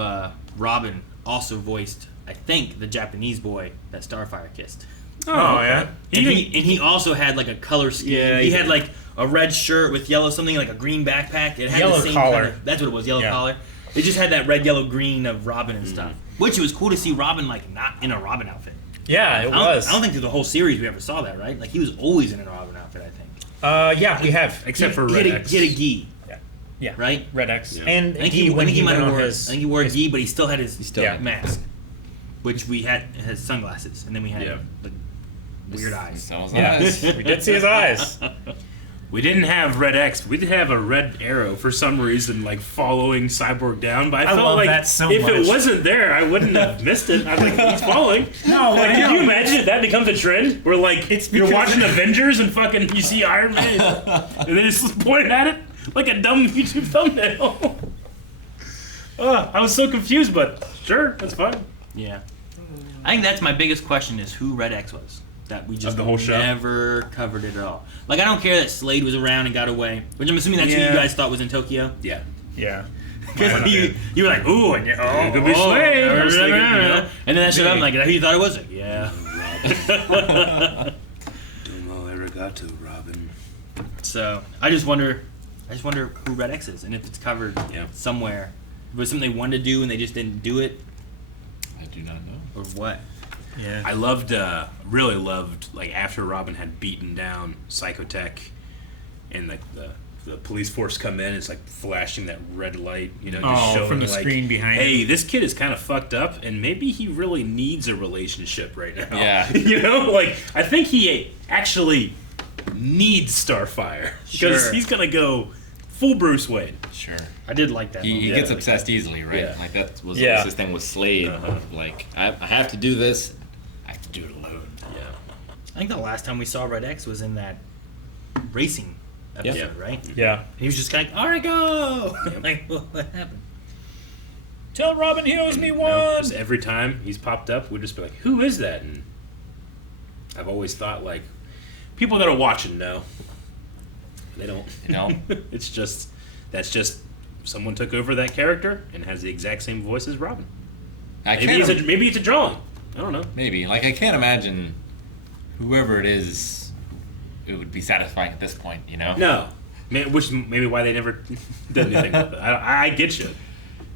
Robin also voiced, I think, the Japanese boy that Starfire kissed. Oh, yeah. And he also had like a color scheme. Yeah, he he had did. like a red shirt with yellow something, like a green backpack. It had Yellow the same collar. Kind of, that's what it was, yellow Yeah. collar. It just had that red, yellow, green of Robin and stuff. Which it was cool to see Robin like not in a Robin outfit. Yeah, it I was. don't think through the whole series we ever saw that, right? Like he was always in a Robin outfit, I think. Yeah, we have. Except for he Red had X. he had a gi, Yeah. right? Red X. Yeah. And I think he, when he might went have on wore. his, I think he wore a his- gi, but he still had his still had mask, which we had his sunglasses, and then we had Yeah. the weird eyes. Sells Yeah, eyes. we did see his eyes. We didn't have Red X, but we did have a red arrow for some reason, like following Cyborg down. But I felt love like that so if much. it wasn't there, I wouldn't have missed it. I was like, he's following. No, Like, I can you know. imagine if that becomes a trend? Where like It's you're because- watching Avengers and fucking you see Iron Man, and then just pointing at it like a dumb YouTube thumbnail. I was so confused, but sure, that's fine. Yeah. I think that's my biggest question is who Red X was. That we just the whole show? never covered it at all. Like I don't care that Slade was around and got away, which I'm assuming that's who Yeah. you guys thought was in Tokyo. Yeah. Yeah. Because you were like, ooh, and It could be Slade. I was thinking, you know, and then that showed up. I'm like, is that who you thought it was? Like, yeah. Domo arigato, Robin. So I just wonder who Red X is and if it's covered Yeah. somewhere. If it was something they wanted to do and they just didn't do it, I do not know. or what? Yeah. I really loved, like, after Robin had beaten down Psychotech in the the police force come in. It's like flashing that red light, just Oh, showing from the like, screen behind hey, him. this kid is kind of fucked up, and maybe he really needs a relationship right now. Yeah. I think he actually needs Starfire because Sure. he's gonna go full Bruce Wayne. Sure. I did like that. He moment. gets obsessed easily, right? Yeah. Like that was Yeah. his thing with Slade. Like I have to do this. I have to do it alone. Yeah. I think the last time we saw Red X was in that racing episode, Yeah. right? Yeah. He was just kind of, all right, go. Like, what happened? Tell Robin he owes me You know, one. just every time he's popped up, we'd just be like, "Who is that?" And I've always thought like, people that are watching know. They don't. It's just that's just someone took over that character and has the exact same voice as Robin. Maybe it's a drawing. I don't know. Maybe. Like I can't imagine whoever it is, it would be satisfying at this point. No, which is maybe why they never did anything with it. I get you.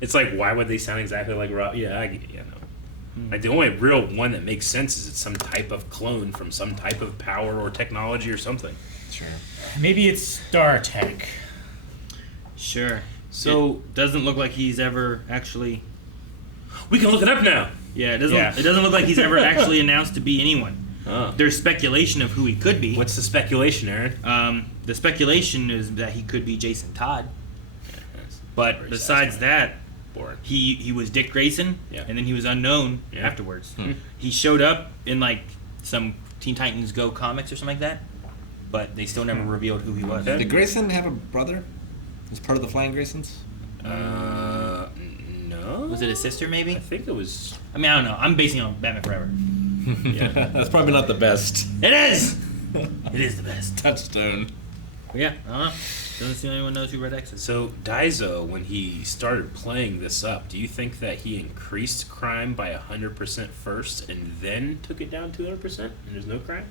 It's like, why would they sound exactly like Rob? Yeah, I get you. Like the only real one that makes sense is it's some type of clone from some type of power or technology or something. Sure. Maybe it's Star Tech. Sure. So It doesn't look like he's ever actually. we can look it up now. Yeah, it doesn't. Yeah. It doesn't look like he's ever actually announced to be anyone. Oh. There's speculation of who he could be. What's the speculation, Aaron? The speculation is that he could be Jason Todd. That's But very besides that, boring. he was Dick Grayson, Yeah. and then he was unknown Yeah. afterwards. He showed up in like some Teen Titans Go comics or something like that, but they still never revealed who he was. Okay. Did Grayson have a brother? Was part of the Flying Graysons? No. Was it his sister, maybe? I think it was. I mean, I don't know. I'm basing it on Batman Forever. Yeah. That's probably not the best It is. It is the best. touchstone. But yeah, I don't know. Doesn't seem anyone knows who Red X is. So Daiso, when he started playing this up, do you think that he increased crime by 100% first and then took it down to 100% and there's no crime?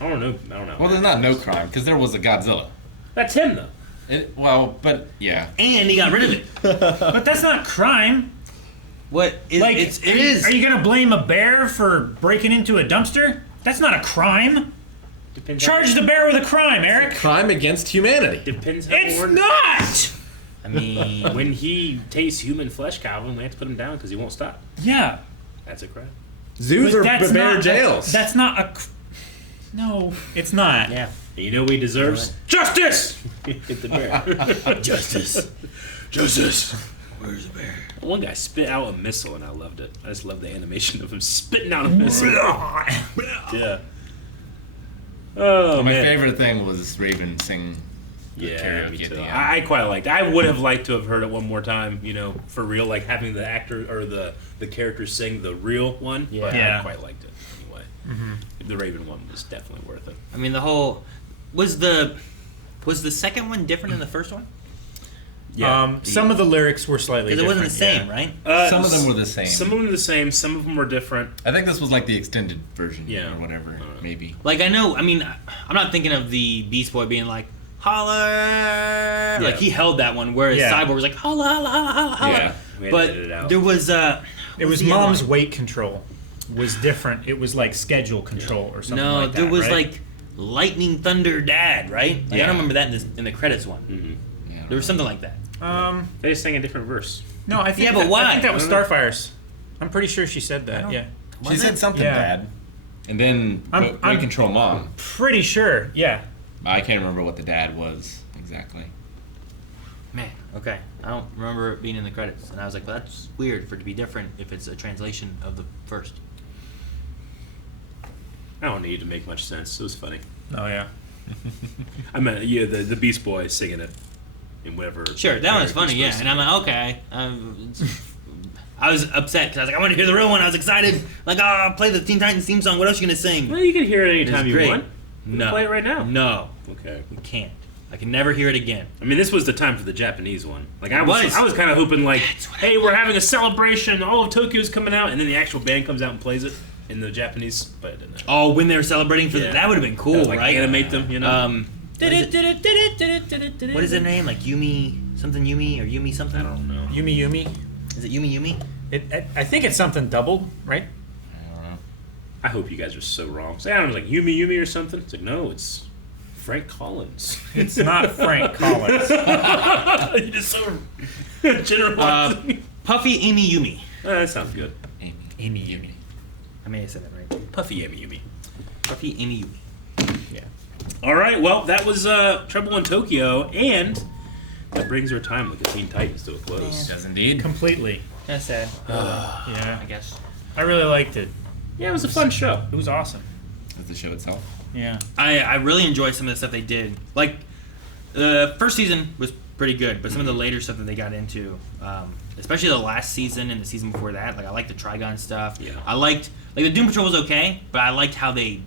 I don't know. Well, there's not no crime because there was a Godzilla. That's him though. But yeah. And he got rid of it. But that's not crime. What? It is. Are you gonna blame a bear for breaking into a dumpster? That's not a crime. Depends Charge the bear with a crime, Eric. Crime against humanity. Depends how It's hard- not. I mean, When he tastes human flesh, Calvin, we have to put him down because he won't stop. Yeah. That's a crime. Zoos But are that's bear not, jails. That's not a. No, it's not. yeah. And you know what he deserves? Justice! Hit the bear. Justice. Justice! Where's the bear? One guy spit out a missile and I loved it. I just love the animation of him spitting out a missile. Yeah. Oh, My man. favorite thing was Raven sing the Yeah, karaoke me at too. the end. I quite liked it. I would have liked to have heard it one more time, for real, like having the actor or the character sing the real one. But Yeah. I quite liked it anyway. The Raven one was definitely worth it. I mean, the whole was the second one different than the first one? Some of the lyrics were slightly Because it different. wasn't the same, right? Some of them were the same. Some of them were the same. Some of them were different. I think this was like the extended version Yeah. or whatever, maybe. Like I know. I mean, I'm not thinking of the Beast Boy being like holler. Like he held that one, whereas Yeah. Cyborg was like holla holla holla holla. holla. Yeah. We had to But edit it out. there was It was the other mom's one? weight control was different. It was like schedule control or something no. like that. There was right? like Lightning Thunder Dad, right? Like, I Yeah. don't remember that in the credits one. Yeah. There was something like that. They just sang a different verse. No, I think Yeah, but that, why? I think that was I don't know. Starfire's. I'm pretty sure she said that. Yeah, She Was said it? something Yeah. bad. And then I'm- Weight Control Mom. pretty sure. Yeah. I can't remember what the dad was exactly. Man, okay. I don't remember it being in the credits. And I was like, well, that's weird for it to be different if it's a translation of the first. I don't need to make much sense. It was funny. Oh yeah. I mean, the Beast Boy singing it in whatever. Sure, that one's funny, yeah. And I'm like, okay. I was upset because I was like, I want to hear the real one. I was excited. Like, oh, play the Teen Titans theme song. What else are you going to sing? Well, you can hear it It's anytime you great. want. You can No. play it right now. No, Okay. we can't. I can never hear it again. I mean, this was the time for the Japanese one. Like It was. I was kind of hoping, like, That's what hey, we're having a celebration. All of Tokyo's coming out, and then the actual band comes out and plays it in the Japanese. But it didn't happen. Oh, when they were celebrating for Yeah. that would have been cool, Like, right? animate them, What is their name? Like Yumi something Yumi or Yumi something? I don't know. Yumi Yumi. Is it Yumi Yumi? I think it's something doubled, right? I hope you guys are so wrong. Say, I don't know, like Yumi Yumi or something. It's like, no, it's Frank Collins. It's not Frank Collins. You just so generalizing. Puffy Amy Yumi. That sounds good. Amy Yumi. I may have said that right. Puffy Amy Yumi. Puffy Amy Yumi. Yeah. All right, well, that was Trouble in Tokyo, and that brings our time with the Teen Titans to a close. Does indeed. Completely. That's sad. Yeah. I guess. I really liked it. Yeah, it was a fun show. It was awesome. Is the show itself? Yeah. I really enjoyed some of the stuff they did. Like, the first season was pretty good, but some of the later stuff that they got into, especially the last season and the season before that, like I liked the Trigon stuff. Yeah. I liked, like the Doom Patrol was okay, but I liked how they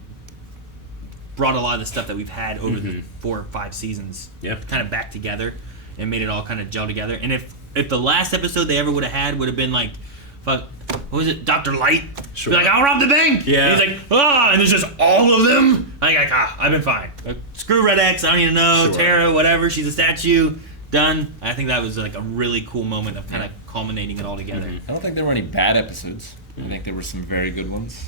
brought a lot of the stuff that we've had over the 4 or 5 seasons kind of back together and made it all kind of gel together. And if the last episode they ever would have had would have been like, fuck, what was it, Dr. Light? Sure. Be like, I'll rob the bank! Yeah. And he's like, and there's just all of them? I've been fine. Screw Red X, I don't even know, Sure. Terra, whatever, she's a statue, done. I think that was like a really cool moment of kind of culminating it all together. I don't think there were any bad episodes. I think there were some very good ones.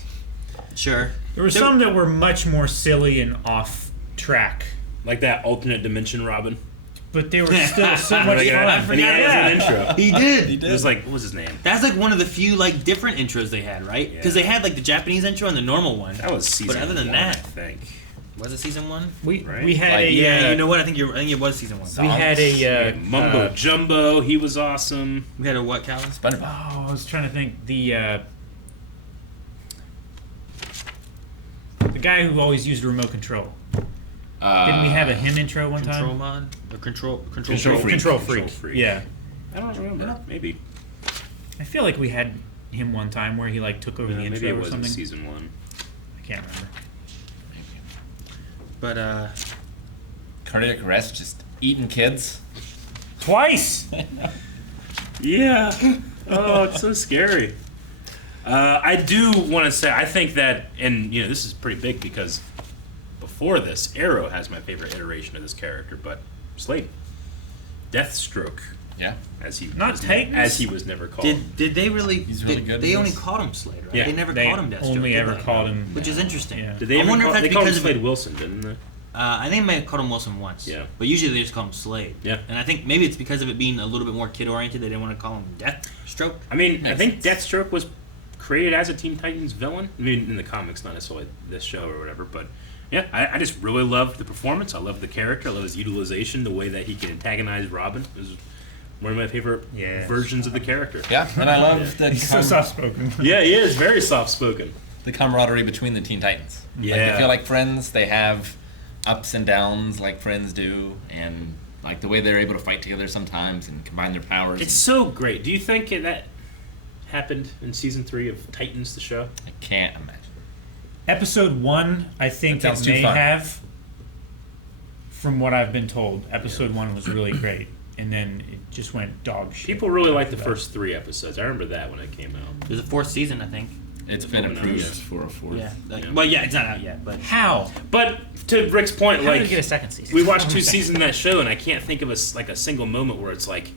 Sure. There were some that were much more silly and off track, Like that alternate dimension Robin. but they were still so much Like, fun. and he has an intro. He did. It was like, what was his name? That's like one of the few like different intros they had, right? Because Yeah. they had like the Japanese intro and the normal one. That was season But other than 1, that, I think. was it season 1? We Right. we had Like, a Yeah, you know what? I think it was season 1. we had a Mumbo Jumbo, he was awesome. We had a what, Calvin? SpongeBob. I was trying to think the guy who always used remote control. Didn't we have a him intro one Control time? mod? Or control Control freak? freak. Control Control freak. freak. Yeah. I don't remember. Maybe. I feel like we had him one time where he like took over the Maybe intro it or wasn't something. season 1. I can't remember. But Cardiac arrest, just eating kids. Twice. Yeah. Oh, it's so scary. I do want to say, I think that, and you know, this is pretty big because before this, Arrow has my favorite iteration of this character, but Slade, Deathstroke, Yeah. as he Not was, Titans? as he was never called. did they really? He's really good They in only this. called him Slade, right? Yeah. They never They called him Deathstroke. only did ever they? called him. Which is interesting. Yeah. Did they I even wonder call, if that's they called him because of Slade Wilson, didn't they? I think they may have called him Wilson once. Yeah. But usually they just call him Slade. Yeah. And I think maybe it's because of it being a little bit more kid oriented. They didn't want to call him Deathstroke. I mean, I Makes think sense. Deathstroke was created as a Teen Titans villain. I mean, in the comics, not necessarily this show or whatever, but yeah, I just really loved the performance. I love the character. I love his utilization, the way that he can antagonize Robin. It was one of my favorite Yes. versions of the character. Yeah, and I love the He's so soft spoken. Yeah, he is very soft-spoken. the camaraderie between the Teen Titans. Yeah. Like, they feel like friends. They have ups and downs like friends do, and like the way they're able to fight together sometimes and combine their powers. It's so great. Do you think that happened in season 3 of Titans, the show? I can't imagine. Episode 1, I think That it sounds too may fun. have. From what I've been told, episode 1 was really great, and then it just went dog shit. People really liked the after that. first 3 episodes. I remember that when it came out. There's a 4th season, I think. It's been Oh, no, approved yeah. for a fourth. Yeah. Yeah. Well, yeah, it's not out yet, but How? But to Rick's point, How did like we get a second season? we watched 2 seasons of that show, and I can't think of a single moment where it's like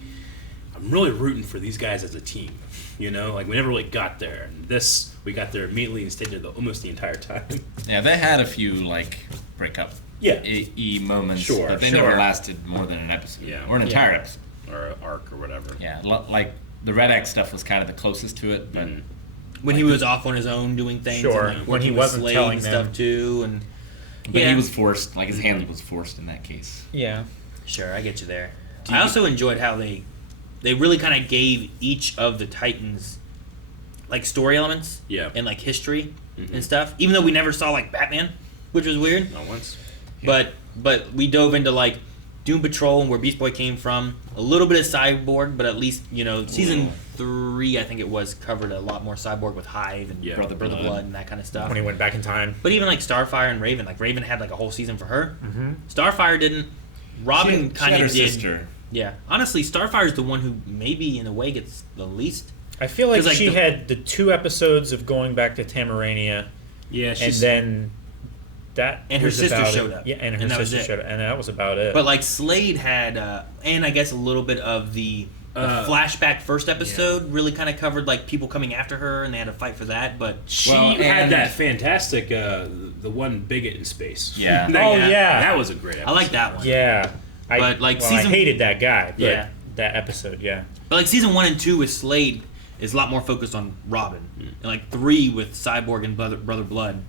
I'm really rooting for these guys as a team. You know, like we never really got there. And this, we got there immediately and stayed there almost the entire time. Yeah, they had a few like breakup Yeah. moments, Sure, but they sure. never lasted more than an episode Yeah. or an Yeah. entire episode. Or an arc or whatever. Yeah, like the Red X stuff was kind of the closest to it, but Mhm. when he was off on his own doing things, Sure, and, like, when he working with wasn't Slade telling and them. stuff too, and but Yeah. he was forced. Like his handling was forced in that case. Yeah. sure, I get you there. Do I you- also enjoyed how they really kind of gave each of the Titans like story elements, Yeah. and like history Mhm. and stuff. Even though we never saw like Batman, which was weird. Not once. But we dove into like Doom Patrol and where Beast Boy came from, a little bit of Cyborg, but at least season 3 I think it was covered a lot more Cyborg with Hive and Yeah. Brother Blood. Blood and that kind of stuff. When he went back in time. But even like Starfire and Raven, like Raven had like a whole season for her. Mm-hmm. Starfire didn't. Robin She kind had her of did. sister. Yeah, honestly, Starfire's the one who maybe in a way gets the least. I feel like 'Cause, like, she the- had the 2 episodes of going back to Tamarania, Yeah, and she's then that And her was sister about showed it. up. Yeah, and her And that was sister it. showed up, and that was about it. But like Slade had, and I guess a little bit of the flashback first episode really kind of covered like people coming after her, and they had to fight for that. But She Well, had and- that fantastic, the one bigot in space. Yeah. Oh, yeah. That was a great episode. I like that one. Yeah. But, like, I season- hated that guy. But Yeah. that episode, yeah. But like season 1 and 2 with Slade is a lot more focused on Robin, and like 3 with Cyborg and Brother Blood,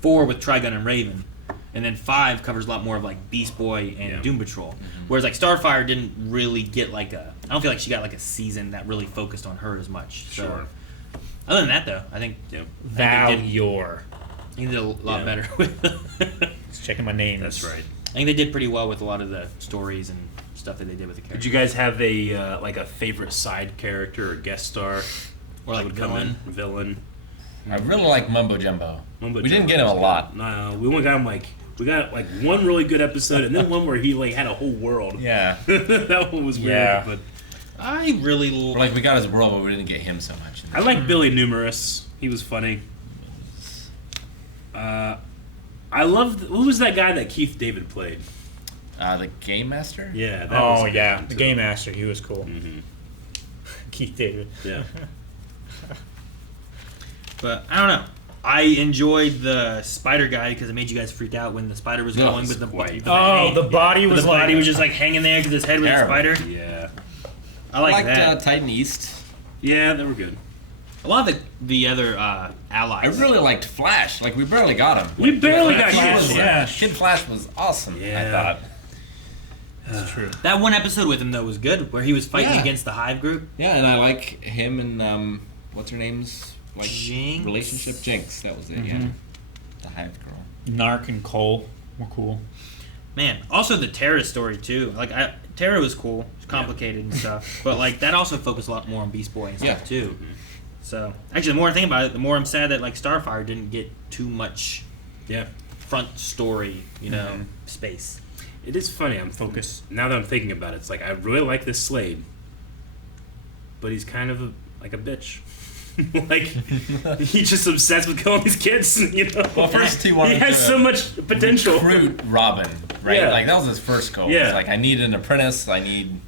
4 with Trigun and Raven, and then 5 covers a lot more of like Beast Boy and Yeah. Doom Patrol. Whereas like Starfire didn't really get like a. I don't feel like she got like a season that really focused on her as much. So, Sure. other than that though, I think Yeah. Val they did- Yor. he did a lot Yeah. better with. Just checking my names. That's right. I think they did pretty well with a lot of the stories and stuff that they did with the Did characters. you guys have a like a favorite side character or guest star? Or like that would come in? Villain. I really like Mumbo Jumbo. Mumbo We didn't Jumbo get him a was lot. good. No, we only got him like one really good episode, and then one where he like had a whole world. Yeah. That one was weird, Yeah. but I really Like we got his world, but we didn't get him so much. I like Billy Numerous. He was funny. I loved who was that guy that Keith David played? The Game Master. Yeah. That was Oh, a good yeah. one, The too. Game Master, he was cool. Mhm. Keith David. Yeah. But I don't know. I enjoyed the spider guy because it made you guys freak out when the spider was Yeah, going it's with the quite- Oh, the body was the body like... was just like hanging there because his head was a Terrible. spider. Yeah. I like liked that. Titan East. Yeah, they were good. A lot of the other I allies. really liked Flash. Like we barely got him. We barely got He shit. was, Yeah. Kid Flash was awesome. Yeah. I thought. That's true. That one episode with him though was good, where he was fighting Yeah. against the Hive group. Yeah, and I like him and what's her name's like Jinx? relationship Jinx. That was it. Yeah. Mhm. The Hive girl. Narc and Cole were cool. Man, also the Terra story too. Like Terra was cool, it's complicated and stuff, but like that also focused a lot more on Beast Boy and stuff Yeah. too. So actually, the more I think about it, the more I'm sad that like Starfire didn't get too much Yeah. front story, space. It is funny. I'm focused now that I'm thinking about it. It's like I really like this Slade, but he's kind of like a bitch. Like he's just obsessed with killing these kids. Well, first he wanted has to so much potential. Recruit Robin, right? Yeah. Like that was his first goal. Yeah. It's like I need an apprentice. I need.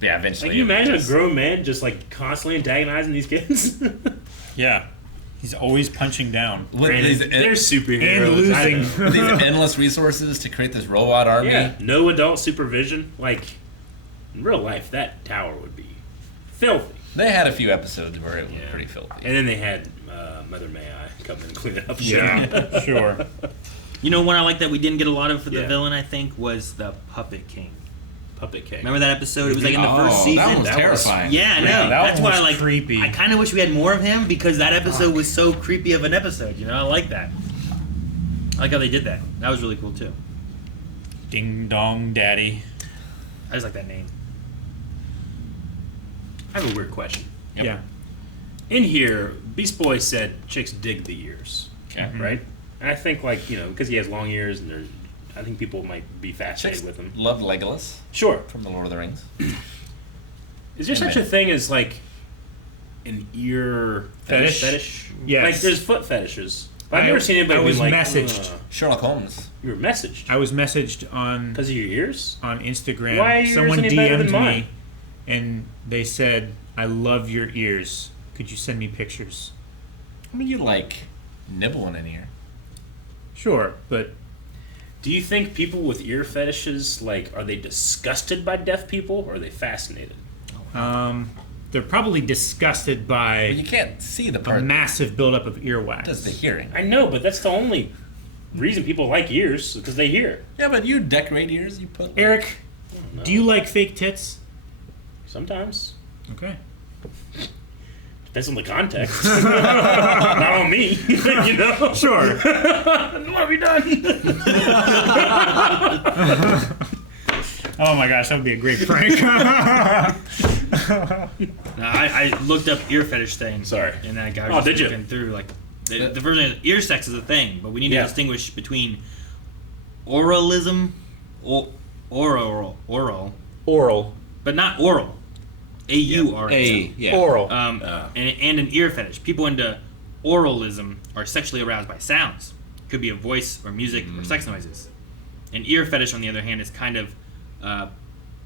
Yeah, eventually. Like, can you it imagine a was- grown man just like constantly antagonizing these kids? Yeah. He's always punching down. with Granted, these, they're superheroes. And I losing. know. with these endless resources to create this robot army. Yeah, no adult supervision. Like in real life, that tower would be filthy. They had a few episodes where it was Yeah. pretty filthy. And then they had Mother May I come in and clean it up. Yeah, sure. You know, one I like that we didn't get a lot of for the Yeah. villain, I think, was the Puppet King. Puppet King. Remember that episode? It was like in the first Oh, season. that was That was- terrifying. Yeah, I know. That That's one why I was like. creepy. I kind of wish we had more of him because that episode was so creepy of an episode. I like that. I like how they did that. That was really cool too. Ding dong daddy. I just like that name. I have a weird question. Yep. Yeah. In here, Beast Boy said chicks dig the ears, Okay. right? And I think because he has long ears and I think people might be fascinated Chicks with him. loved Legolas Sure. from the Lord of the Rings. Is there such a thing as like an ear Fetish? Yes. Like there's foot fetishes. But I've never seen anybody I be was like, messaged. Sherlock Holmes. You were messaged I was messaged on because of your ears. Instagram. Why are yours Someone any better than DM'd mine? me, and they said, "I love your ears. Could you send me pictures?" I mean, you like nibble in an ear. Sure, but Do you think people with ear fetishes are they disgusted by deaf people or are they fascinated? they're probably disgusted But you by can't see the a part that massive buildup of earwax. does the hearing. I know, but that's the only reason people like ears because they hear. Yeah, but you decorate ears. You put Eric, do you like fake tits? Sometimes. Okay. Depends on the context. Not on me. Sure. What have you done? Oh my gosh, that would be a great prank. I looked up ear fetish things. Sorry. And that guy Oh, was did just you? looking through the version of ear sex is a thing, but we need to Yeah. distinguish between oralism, oral, Oral. but not oral. A-U-R-A. yeah. Oral. And an ear fetish. People into oralism are sexually aroused by sounds. Could be a voice or music or sex noises. An ear fetish, on the other hand, is kind of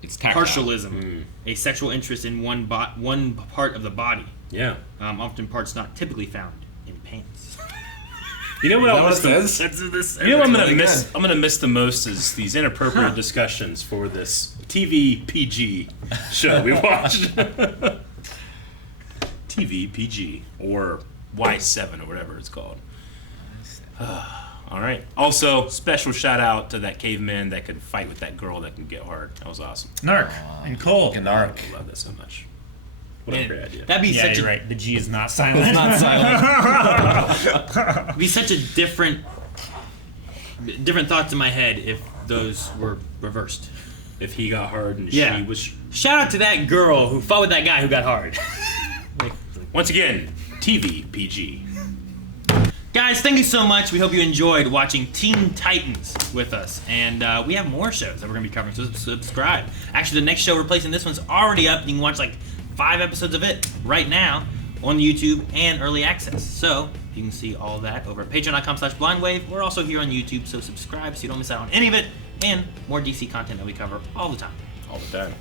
It's tactile. partialism, a sexual interest in one part of the body, Yeah. often parts not typically found in pants. You know what Is that I'll what miss it the, says? you know what I'm gonna really miss? good. I'm gonna miss the most is these inappropriate discussions for this TV PG show we watched. TV PG or Y7 or whatever it's called. All right. Also, special shout out to that caveman that could fight with that girl that can get hard. That was awesome. Narc and Cole. Narc. I love that so much. What a great idea. That'd be Yeah, such you're a right. The G is not silent. It's not silent. be such a different thoughts in my head if those were reversed. If he got hard and Yeah. she was. Shout out to that girl who fought with that guy who got hard. Once again, TV PG. Guys, thank you so much. We hope you enjoyed watching Teen Titans with us. And we have more shows that we're going to be covering, so subscribe. Actually, the next show replacing this one's already up. You can watch like 5 episodes of it right now on YouTube and early access. So you can see all that over at patreon.com/blindwave. We're also here on YouTube, so subscribe so you don't miss out on any of it. And more DC content that we cover all the time. All the time.